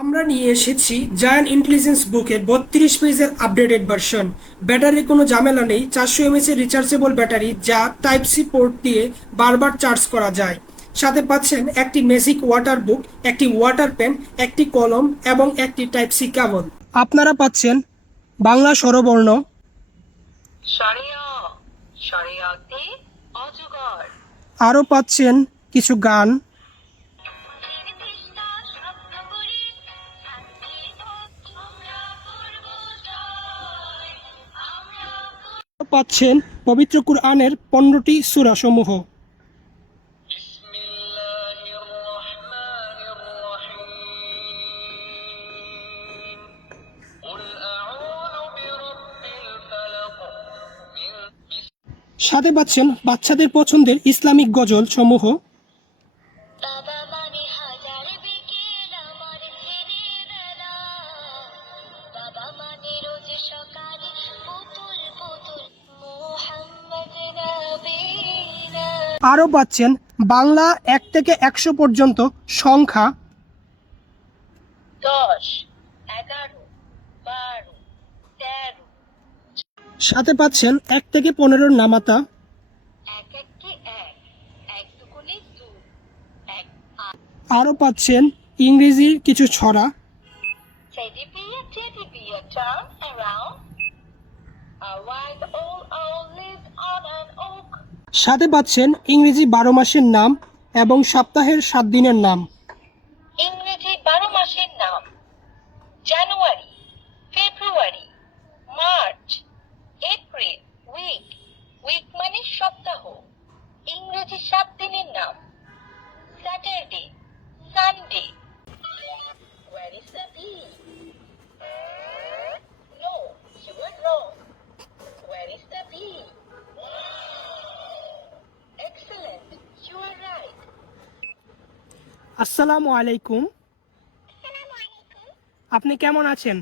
আমরা নিয়ে এসেছি জায়ান্ট ইন্টেলিজেন্স বুকের বত্রিশ পেজের আপডেটেড ভার্সন ব্যাটারির কোনো ঝামেলা নেই চারশো এমএস এর রিচার্জেবল ব্যাটারি যা টাইপ সি পোর্ট দিয়ে বারবার চার্জ করা যায়। সাথে পাচ্ছেন একটি মেজিক ওয়াটার বুক একটি ওয়াটার পেন একটি কলম এবং একটি টাইপ সি কাবল আপনারা পাচ্ছেন বাংলা স্বরবর্ণ। আরও পাচ্ছেন কিছু গান। পাচ্ছেন পবিত্র কুরআনের পনেরোটি সুরাসমূহ। সাথে পাচ্ছেন বাচ্চাদের পছন্দের ইসলামিক গজল সমূহ আরও পাচ্ছেন বাংলা এক থেকে একশো পর্যন্ত সংখ্যা। দশ এগারো বারো তেরো। সাথে পাচ্ছেন এক থেকে পনেরোর নামাতা। আরও পাচ্ছেন ইংরেজির কিছু ছড়া। সাথে পাচ্ছেন ইংরেজি বারো মাসের নাম এবং সপ্তাহের সাত দিনের নাম। ইংরেজি বারো মাসের নাম, জানুয়ারি। আসসালামু আলাইকুম। আপনি কেমন আছেন?